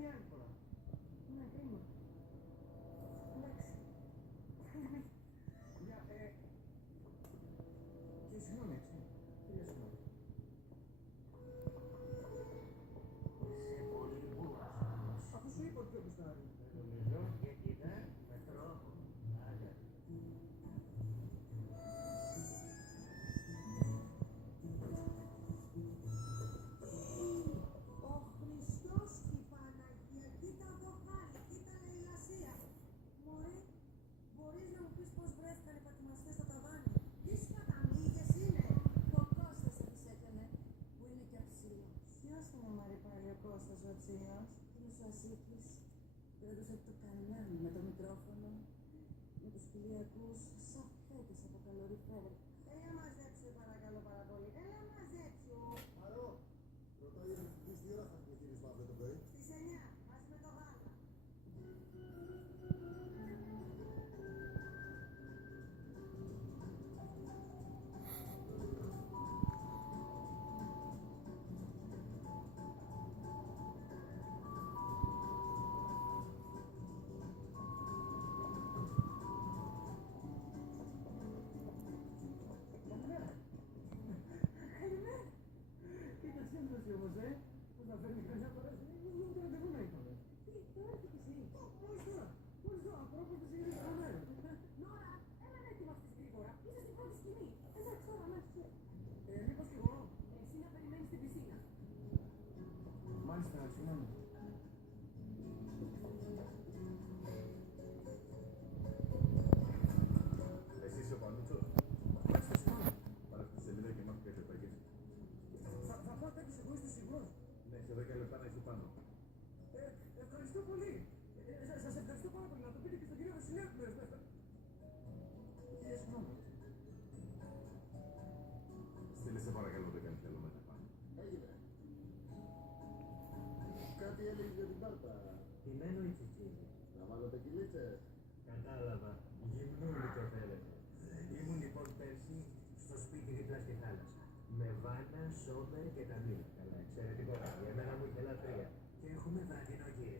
μια άλλη φορά. Ναι, κρίμα. Εντάξει. Μια, και συγγνώμη, έτσι. Κυρία συγγνώμη. Είσαι πολύ μπούγας. Αφού σου είπα ότι δεν γουστάρει. Νομίζω και κοίτα, με τρόπο. Άντε. Ο Χριστός και η Παναγία, κοίτα εδώ χάρη, κοίτα λαϊλασία. Μωρή, μπορείς να μου πεις πώς βρέθηκαν οι πατημαστές στο ταβάνι? Τι σκαταμίγες είναι? Ο Κώστας θα τους έκανε, που είναι και αψίλο. Ποιος είναι Μαρή πάλι ο Κώστας ο Ατσίος? Είναι ο Ασίφης, κρατούσε το κανάλι με το μικρόφωνο, με τους φιλιακούς σαφέτες από καλοριφέρ. Έλα μαζέψου, παρακαλώ πάρα πολύ, έλα μαζέψου. Αλλό, ρωτάει ο διευθυντής τι ώρα θα έχουμε γύρισμα αύριο το πρωί. Στις 9, μαζί με το γάλα. Καλημέρα. Καλημέρα. Κοίτα σύμβαση όμως, Πώς να φέρνει κανένα τώρα. Δεν το ραντεβού να είπαμε. Τι, τώρα τι εσύ. Μόλις τώρα. Μόλις τώρα. Απρόπωτα σε γυρίζει το μέρο. Νόρα, έλα να ετοιμαστείς γρήγορα. Είσαι στην πρώτη σκηνή. Εντάξει, τώρα αμέσως. Μήπως κι εγώ. Εσύ να περιμένεις στην πισίνα. Μάλιστα, συγγνώμη. Εσύ είσαι ο Πανούτσος. Μάλιστα, συγγνώμη. Πάρε τη σελίδα και μάθει κάτι επαγγές. Θα πάω κάτι εγώ, είστε σίγουρος? Ναι, σε 10 λεπτά να είσαι πάνω. Ευχαριστώ πολύ. Σας ευχαριστώ πάρα πολύ. Να το πείτε και στον κύριο Βασιλέα που με ρωτάει. Κύριε, συγγνώμη. Στείλε σε παρακαλώ 10 λεπτά μετά πάνω. Έγινε. Κάτι έλεγες για την τάρτα. Τιμένο η τσιτσίδη. Να βάλω τεκιλίτσες. Κατάλαβα. Γυμνούλη το θέλετε. Ήμουν λοιπόν πέρσι στο σπίτι δίπλα στη θάλασσα. Με βάνα, σόμπερ και τα μήλα. Καλά, εξαιρετικό. Για μένα μου είχε 3. Και έχουμε βραδινό γύρισμα.